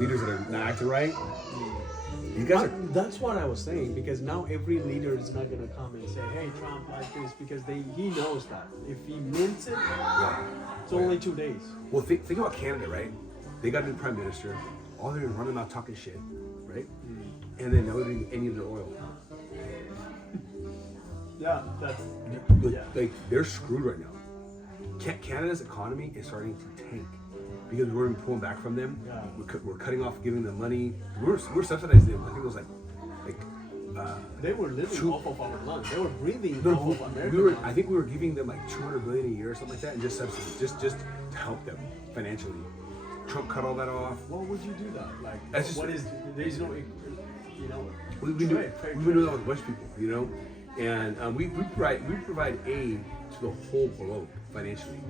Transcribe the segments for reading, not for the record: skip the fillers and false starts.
leaders that are not acting right. You guys are. That's what I was saying, because now every leader is not gonna come and say, "Hey, Trump like this," because he knows that if he mints it, it's only 2 days. Well, think about Canada, right? They got a new prime minister. All they're running out talking shit, right? And then not getting any of their oil. Yeah, that's Like they're screwed right now. Canada's economy is starting to tank because we're pulling back from them. Yeah. We're cutting off giving them money. We're subsidizing them. I think it was like they were living off of our lungs. They were breathing no, off of American I think we were giving them like 200 billion a year or something like that, and just subsidies, just to help them financially. Trump cut all that off. Why would you do that? Like, That's just- there's no, We've been doing that with a bunch of people, and we provide aid to the whole globe financially,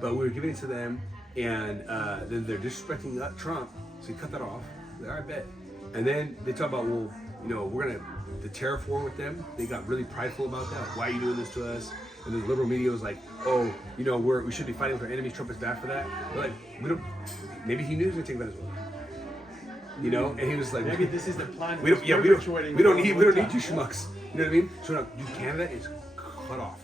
but we're giving it to them, and then they're disrespecting Trump, so you cut that off. All right, bet. And then they talk about, well, we're gonna the tariff war with them. They got really prideful about that. Why are you doing this to us? And the liberal media was like, oh, we should be fighting with our enemies. Trump is bad for that. But like, we don't. Maybe he knew he was gonna take Venezuela. And he was like, maybe this is the plan. We don't need you schmucks. You know what I mean? So now, Canada is cut off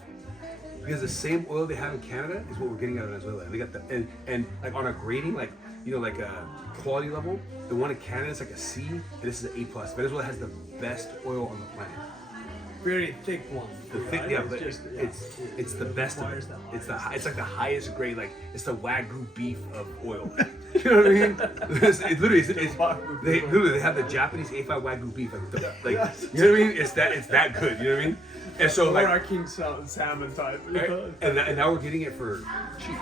because the same oil they have in Canada is what we're getting out of Venezuela. And they got and like on a grading, like like a quality level, the one in Canada is like a C, and this is an A+. Venezuela has the best oil on the planet. Very thick one. But it's the best of it. It's like the highest grade, like it's the Wagyu beef of oil. You know what I mean? They have the Japanese A5 Wagyu beef, you know what I mean? It's that good. You know what I mean? And so like our king salmon type. And now we're getting it for cheap.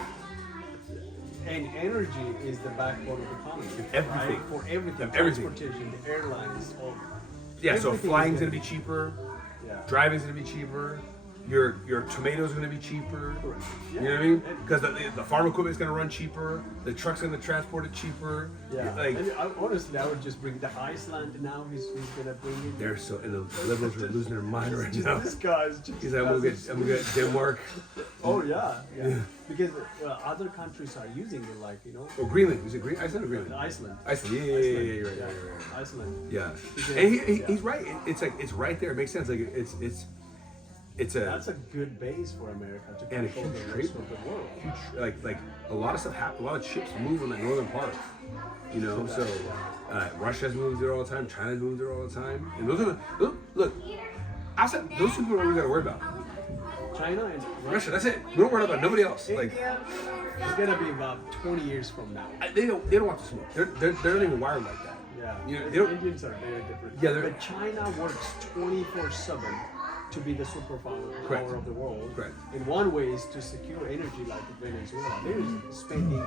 And energy is the backbone of the economy. Everything. Right? For everything. Everything. Transportation, the airlines, all. Yeah, so Everything flying's is gonna be cheaper. Yeah. Driving's gonna be cheaper. Your tomatoes are gonna be cheaper. Correct. You know what I mean? Because the farm equipment's gonna run cheaper. The truck's gonna transport it cheaper. Yeah. Like honestly, I would just bring the Iceland now. He's gonna bring it. they're so, and the liberals are losing their mind right now. This guy's just. He's like, I'm gonna get Denmark. Oh yeah. Because other countries are using it, like Oh, Greenland. Is it Green? Iceland or Greenland? Iceland. Iceland. Yeah, you're right. Iceland. Yeah. Because- And he's right. It's like it's right there. It makes sense. Like That's a good base for America to and a control huge the trade rest of the world. huge like a lot of stuff happens. A lot of ships move in the northern part. So Russia's moving there all the time. China's moving there all the time. And those are look. Outside those two people are we gotta worry about. China and Russia. That's it. We don't worry about nobody else. Like India, it's gonna be about 20 years from now. they don't want the smoke. They're not even wired like that. Yeah, They don't. Indians are very different. Yeah, but China works 24/7 to be the superpower Correct. of the world. Correct. And one way is to secure energy, like Venezuela. They're spending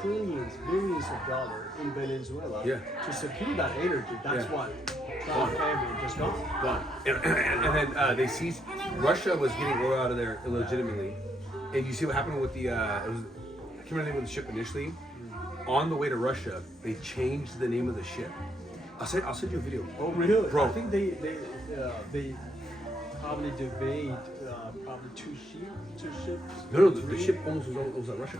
trillions, billions of dollars in Venezuela to secure that energy. That's what Trump family just gone. And then they seized. Russia was getting oil out of there illegitimately, and you see what happened with the. I can't remember the name of the ship initially. On the way to Russia, they changed the name of the ship. I'll send you a video. Oh really? Bro. I think they probably debate probably two ships. No, the ship almost was at Russia.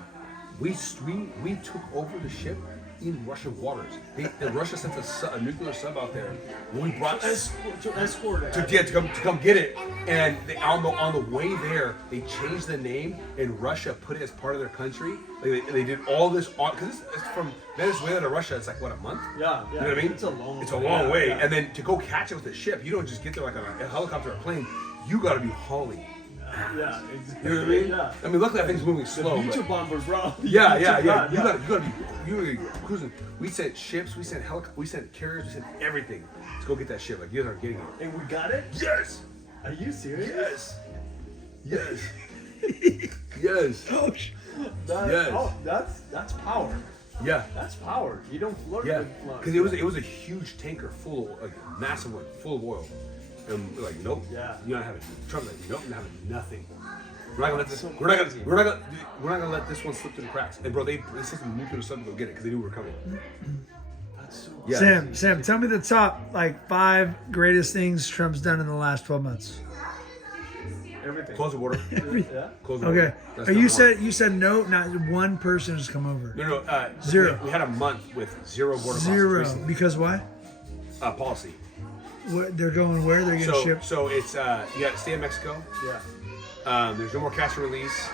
We took over the ship in Russian waters. Russia sent a nuclear sub out there. We brought To escort it. to come get it, and on the way there, they changed the name, and Russia put it as part of their country. Like they did all this because it's from Venezuela to Russia. It's like what, a month? Yeah. You know what I mean? It's a long way. Yeah. And then to go catch it with a ship, you don't just get there like on a helicopter or a plane. You got to be hauling. Yeah, You know what I mean? Yeah. I mean, luckily that thing's moving slow. Beach but- bomber, bro. Yeah. Yeah. You gotta be cruising. We sent ships, we sent we sent carriers, we sent everything to go get that ship. Like you guys are getting it. And we got it? Yes. Are you serious? Yes. Yes. Coach. Yes. Oh, that's power. Yeah. That's power. You don't flirt Yeah. with flirt. Because it was a huge tanker full of massive one, full of oil. And we're like, nope. Yeah. You're not having Trump's like, nope, you're not having nothing. We're not gonna let this. So We're not crazy. gonna let this one slip through the cracks. And bro, they sent some nuclear stuff to go get it because they knew we were coming. That's so Yeah. Sam, tell me the top 5 greatest things Trump's done in the last 12 months. Everything. Close the border. Yeah. Close the Okay. border. That's You number said no. Not one person has come over. one. No. Zero. We had a month with zero border Zero. crossings recently. Because why? Policy. What, they're going where? They're getting shipped. So it's you got to stay in Mexico. Yeah. There's no more cash and release.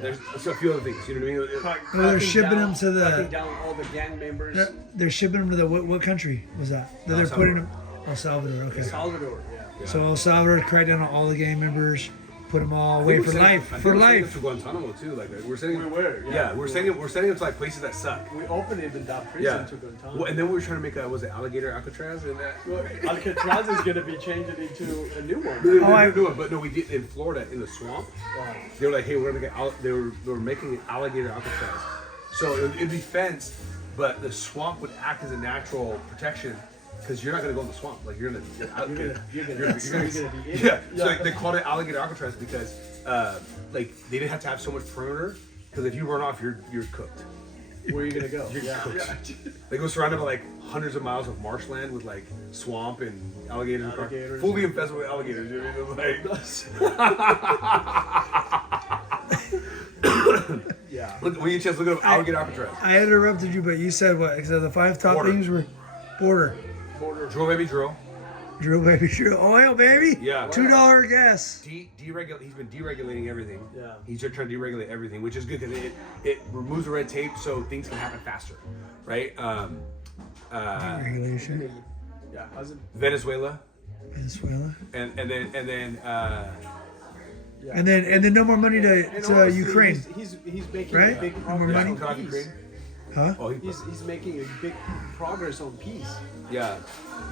There's a few other things. You know what I mean? Well, they're shipping them to the- Cracking down all the gang members. They're shipping them to the what country was that? That they're putting them. El Salvador. Okay. Salvador. Yeah. So El Salvador cracked down on all the gang members, put them all I away think for we're sending- life. I think For we're sending life. them to Guantanamo too. Like we're sending. We were, yeah. we're sending them to like places that suck. We opened it in that prison Yeah. to Guantanamo. Well, and then we were trying to make was it Alligator Alcatraz and that. Well, Alcatraz is going to be changing into a new one. But no, we did in Florida in the swamp. They were like, hey, we're gonna get. They were making an Alligator Alcatraz, so it'd be fenced, but the swamp would act as a natural protection. Because you're not gonna go in the swamp, like you're gonna be in. Yeah. So they called it Alligator Alcatraz because, like they didn't have to have so much perimeter. Because if you run off, you're cooked. Where are you going to go? You're cooked. Like it was surrounded by like hundreds of miles of marshland with like swamp and alligators, Alligators. fully infested with alligators. You know what I mean? It was like, Yeah. look, when you chance, look up Alligator Alcatraz. I interrupted you, but you said what? So the 5 top Border. things were border, Border. Drill, baby, drill. drill baby, drill, oil baby. Yeah. $2 gas. Deregulate. He's been deregulating everything. Yeah. He's just trying to deregulate everything, which is good because it removes the red tape so things can happen faster, right? Regulation. Yeah. How's it? Venezuela, Venezuela. and then And then no more money to honestly, Ukraine. He's making Right? a big No more progress money? on peace. Ukraine. Huh? Oh, He's making a big progress on peace. yeah.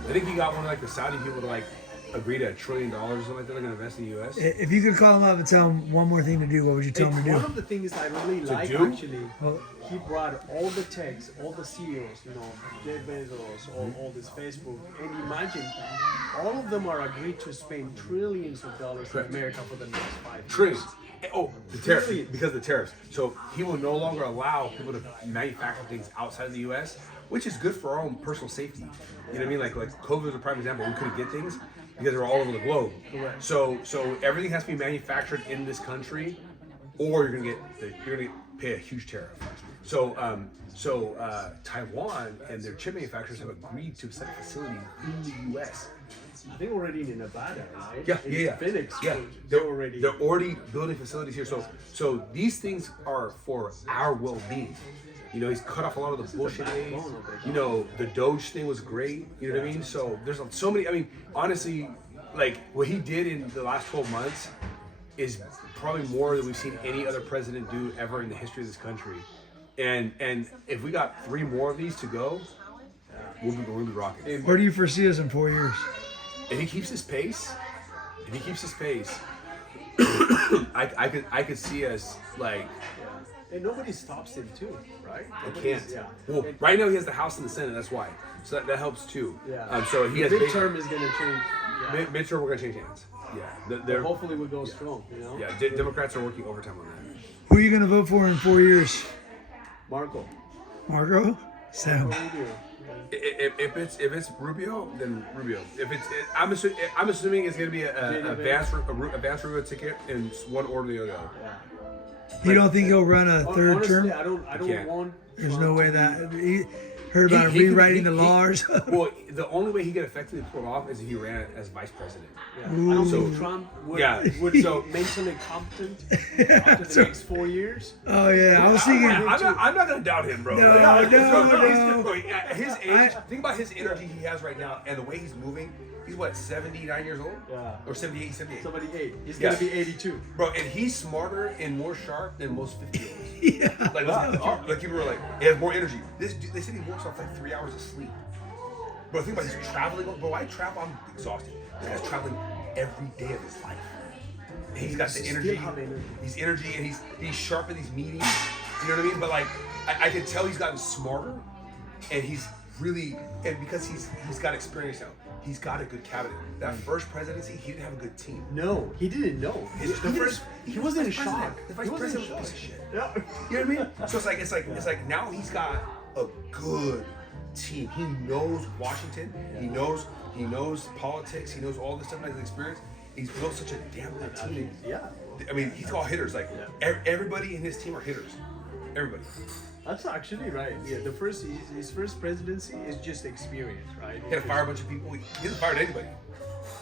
I think he got one of like the Saudi people to like agree to $1 trillion or something like that. They're gonna invest in the U.S. If you could call him up and tell him one more thing to do, what would you tell him to One do? of the things I really like do? actually, Well- he brought all the techs, all the CEOs, Jeff Bezos, all this Facebook, and imagine all of them are agreed to spend trillions of dollars in Correct. America for the next 5 years. Trillions. Oh, the tariffs Trillions. because of the tariffs. So he will no longer allow people to manufacture things outside of the U.S., which is good for our own personal safety. You know what I mean? Like COVID was a prime example. We couldn't get things because they're all over the globe. Correct. So everything has to be manufactured in this country, or you're gonna pay a huge tariff. So Taiwan and their chip manufacturers have agreed to set facilities in the U.S. I think already in Nevada, right? Yeah, in yeah. Phoenix, Yeah, they're already. they're already building facilities here. So these things are for our well-being. He's cut off a lot of the bullshit days. backbone of it. The Doge thing was great. You know what I mean? So there's so many. I mean, honestly, like what he did in the last 12 months is probably more than we've seen any other president do ever in the history of this country. And if we got 3 more of these to go, we'll be rocking. Where do you foresee us in 4 years? If he keeps his pace, I could see us like. And nobody stops him too, right? I Nobody's- can't. Yeah. Well, And- right now he has the House and the Senate. That's why. So that helps too. Yeah. So he the has midterm is gonna change. Yeah. midterm. We're gonna change hands. Yeah. But They're, hopefully we go strong. yeah. Democrats are working overtime on that. Who are you going to vote for in 4 years? Marco. Marco? Sam. Rubio. If it's Rubio, then Rubio. I'm assuming it's gonna be an advanced Rubio ticket in one order or the other. You don't think he'll run a third Honestly, term? I don't can't. want. There's Trump no way to that. He heard about him He could- rewriting the he- laws. Well, the only way he could effectively pull it off is if he ran as vice president. Yeah. I don't think So- Trump would, Yeah. would be mentally competent after the next 4 years. Oh, yeah. I was thinking. I'm not gonna doubt him, bro. No, Like, no. bro, his age. Think about his energy he has right now and the way he's moving. He's what, 79 years old? Yeah. Or 78, 78. Somebody 8. He's Yeah. gonna be 82. Bro, and he's smarter and more sharp than most 50-year-olds. Yeah. Like people were like, he has more energy. They said he works off like 3 hours of sleep. Bro, think about it, he's traveling. Bro, I travel, I'm exhausted. This guy's traveling every day of his life. And he's got the Still energy. have energy. He's energy and he's sharp in these meetings. You know what I mean? But like, I can tell he's gotten smarter, and he's really, and because he's got experience now, he's got a good cabinet. That first presidency, he didn't have a good team. No, he didn't know. He wasn't in shock. The vice He wasn't president in was a shock. piece of shit. Yeah. You know what I mean? So it's like now he's got a good team. He knows Washington. He knows politics. He knows all this stuff. Has experience, he's built such a damn good I team. think, yeah. I mean, he's all hitters. Like everybody in his team are hitters. Everybody. That's actually right. Yeah, his first presidency is just experience, right? He had to fire a bunch of people. He hasn't fired anybody.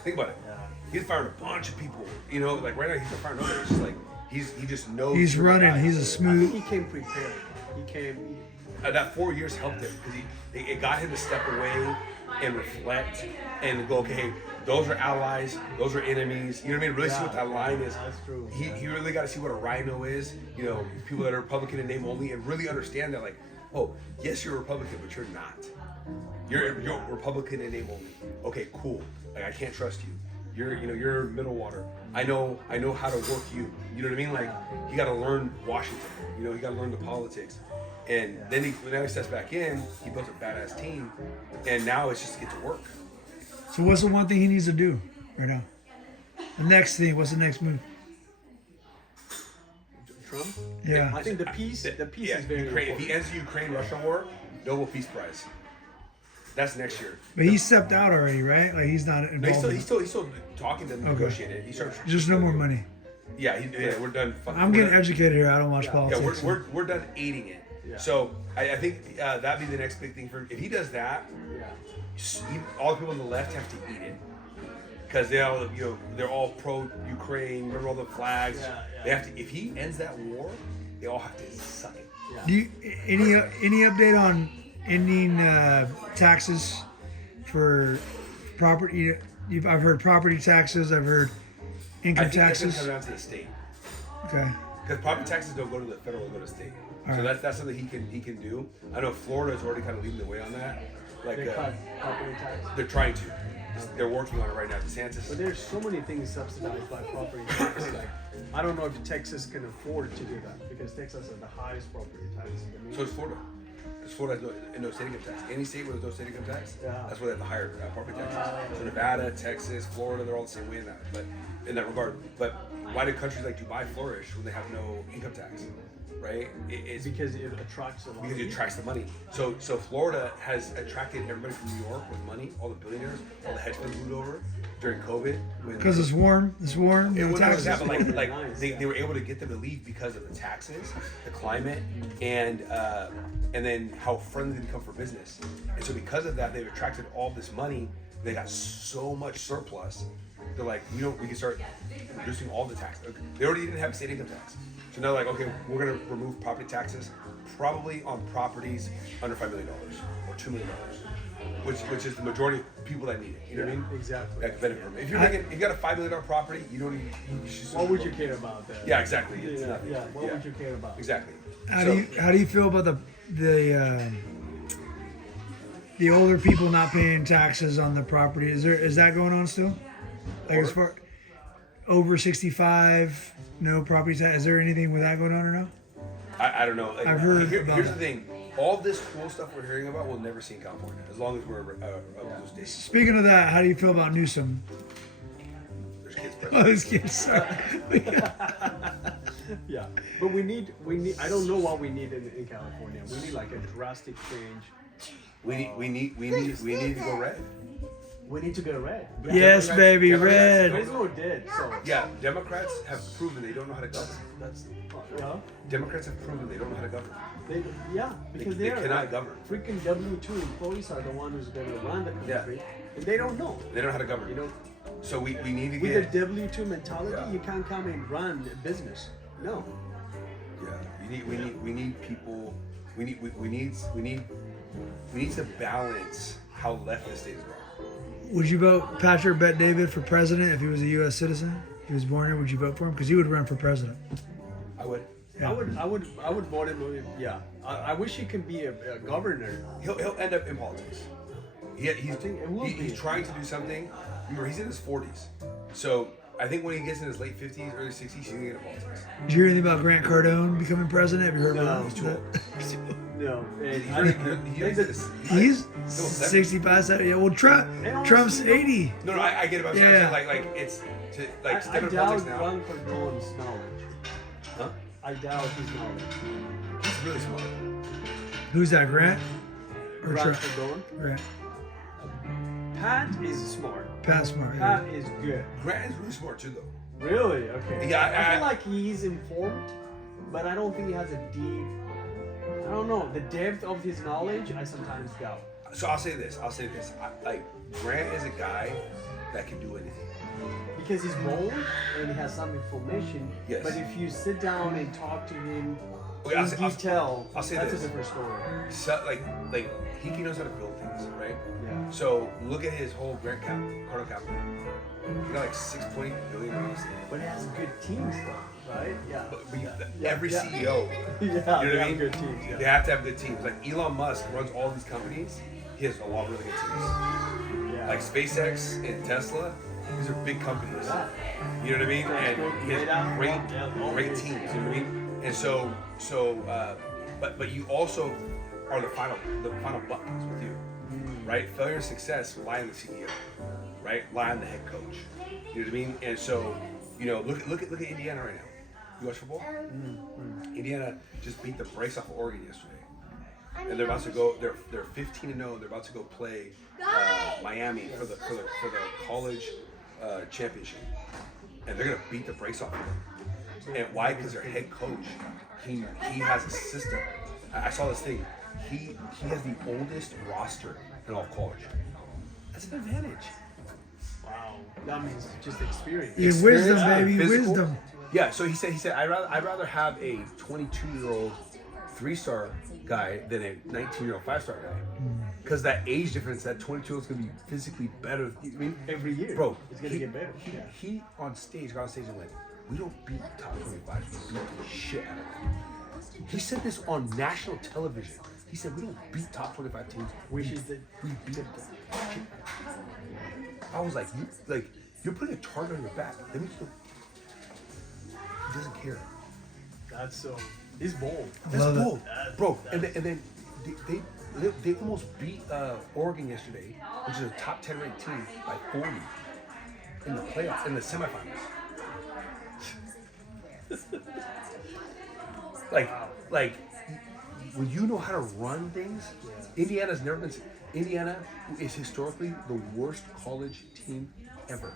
Think about it. Yeah. He's fired a bunch of people. You know, like right now he's not firing nobody. It's just like he just knows. He's the running. guy. He's a I smooth. think he came prepared. He came. That 4 years helped him because it got him to step away and reflect and go, okay, hey, those are allies, those are enemies. You know what I mean? Really see what that line is. That's true. He really got to see what a rhino is. You know, people that are Republican in name only, and really understand that, like, oh, yes, you're a Republican, but you're not. You're Republican in name only. Okay, cool. Like, I can't trust you. You're middle water. I know how to work you. You know what I mean? Like, you got to learn Washington. You know, you got to learn the politics. And then now he steps back in. He built a badass team, and now it's just to get to work. So what's the one thing he needs to do right now? The next thing. What's the next move? Trump. Yeah. I think the peace is very Ukraine. important. If he ends the Ukraine-Russia war, Nobel Peace Prize. That's next year. But he stepped out already, right? Like he's not No, involved. he's still talking to negotiate it. He started. Just no more money. Yeah, we're done. I'm getting educated here. I don't watch Yeah, politics. we're done aiding it. Yeah. So I think that'd be the next big thing for if he does that. Yeah. All the people on the left have to eat it because they're all pro Ukraine. Remember all the flags? Yeah. They have to. If he ends that war, they all have to suck it. Yeah. Do you, any update on ending taxes for property? I've heard property taxes. I've heard I income think that's gonna taxes. come down to the state Okay. because property taxes don't go to the federal; they go to state. All So right. that's something he can do. I know Florida's already kind of leading the way on that. Like They cut property tax. they're trying to. They're working on it right now. DeSantis. But there's so many things subsidized by property tax. Like, I don't know if Texas can afford to do that because Texas has the highest property tax in the So nation. is Florida. Because Florida has no state income tax. Any state where there's no state income tax, Yeah. that's where they have the higher property taxes. So Nevada, Texas, Florida, they're all the same way in that regard. But why do countries like Dubai flourish when they have no income tax? Right? It's Because it attracts a lot. because of it people. attracts the money. So Florida has attracted everybody from New York with money, all the billionaires, all the hedge funds moved over during COVID. Because it's warm. It's warm. It No was not taxes. that, but like Nice, they were able to get them to leave because of the taxes, the climate, and then how friendly they become for business. And so because of that, they've attracted all this money. They got so much surplus. They're like, we can start reducing all the taxes. They already didn't have state income tax, so now they're like, okay, we're gonna remove property taxes, probably on properties under $5 million or $2 million, which is the majority of people that need it. You know what I mean? Exactly. That could benefit from it. If you got a $5 million property, you don't need. You should What would you care about that? Yeah, exactly. It's Yeah, nothing. yeah. What would you care about? Exactly. How So- do you feel about the older people not paying taxes on the property? Is that going on still? Like as far over 65, no property tax. Is there anything with that going on or no? I don't know. Like, I've heard about here's that. the thing. All this cool stuff we're hearing about, we'll never see in California, as long as we're a blue state. Speaking of that, how do you feel about Newsom? There's kids Oh, present. this kid's so. Yeah, but we need. I don't know what we need in California. We need like a drastic change. We need to go red. We need to get red. Yes, Democrats- baby, Democrats red. There's no dead, so Yeah, Democrats have proven they don't know how to govern. that's yeah. Democrats have proven they don't know how to govern. Because They they're cannot like, govern. freaking W2 employees are the ones who's going to run the country, Yeah. and they don't know. They don't know how to govern. You know, So we need to with get. the W2 mentality, Yeah. you can't come and run a business. No. Yeah, we need people. We need to balance how left the state is going. Would you vote Patrick Bet David for president if he was a U.S. citizen? If he was born here, would you vote for him? Because he would run for president. I would. Yeah. I would vote him. Yeah. I wish he could be a governor. He'll end up in politics. He's think it will he's be. trying to do something. Remember, he's in his 40s, so I think when he gets in his late 50s, early 60s, he's gonna get into politics. Did you hear anything about Grant Cardone becoming president? Have you heard No, about he's that? too old. No. And He's I already- think he's they- this- He's like, still 70. 65, 70. Yeah, well, Trump's 80. No, I get it. But I'm Yeah. saying like it's to like I step in doubt politics now. Grant Cardone's knowledge. Huh? I doubt his knowledge. He's really smart. Who's that, Grant? Or Grant Trump? Cardone. Grant. Pat is smart. Pat Smart. Pat is good. Grant is really smart too, though. Really? Okay. Yeah, I feel like he's informed, but I don't think he has a deep. I don't know the depth of his knowledge. I sometimes doubt. So I'll say this. Like Grant is a guy that can do anything. Because he's bold and he has some information. Yes. But if you sit down and talk to him Wait, I'll in say- I'll- detail, I'll say that's this. a different story. So, like he knows how to build things, right? Yeah. So look at his whole Grant Cardinal Capital. He got like $6 billion. But it has good teams, though, right? Yeah. Every yeah. CEO, Yeah, you know what I they have mean? good teams. They Yeah. have to have good teams. Like Elon Musk runs all these companies. He has a lot of really good teams. Yeah. Like SpaceX and Tesla. These are big companies. Yeah. You know what I mean? And he has Yeah. great teams. You know what I mean? And but you also are the final buttons with you, right? Failure and success lie in the CEO, right? Lie on the head coach. You know what I mean? And so, look at Indiana right now. You watch football? Indiana just beat the brakes off of Oregon yesterday. And they're about to go. They're 15-0. They're about to go play Miami for the college championship, and they're gonna beat the brakes off of them. And why? Because their head coach, he has a system. I saw this thing. He has the oldest roster in all college. That's an advantage. Wow. That means just experience. Yeah, wisdom, Experience, baby, physical. wisdom. Yeah. So he said I'd rather have a 22-year-old 3-star guy than a 19-year-old 5-star guy. Because that age difference, that 22-year-old's gonna be physically better. I mean, Every year. bro, It's going to get better. Yeah. He got on stage and went, "We don't beat the top 25, we beat the shit out of them." He said this on national television. He said, "We don't beat top 25 teams. Which is the We beat them." I was like, you're putting a target on your back. That means he doesn't care. That's so. He's bold. That's Love it. bold, bro. And then they almost beat Oregon yesterday, which is a top 10 ranked team, by 40 in the playoffs, in the semifinals. like when you know how to run things, Indiana's never been. Indiana is historically the worst college team ever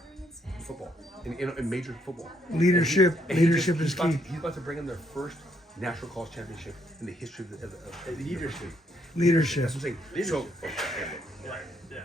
in football, in major football. Leadership- And he leadership he's is about key. He's about to bring in their first national college championship in the history of the Leadership. Leadership. That's what I'm saying. So, Right. Yeah.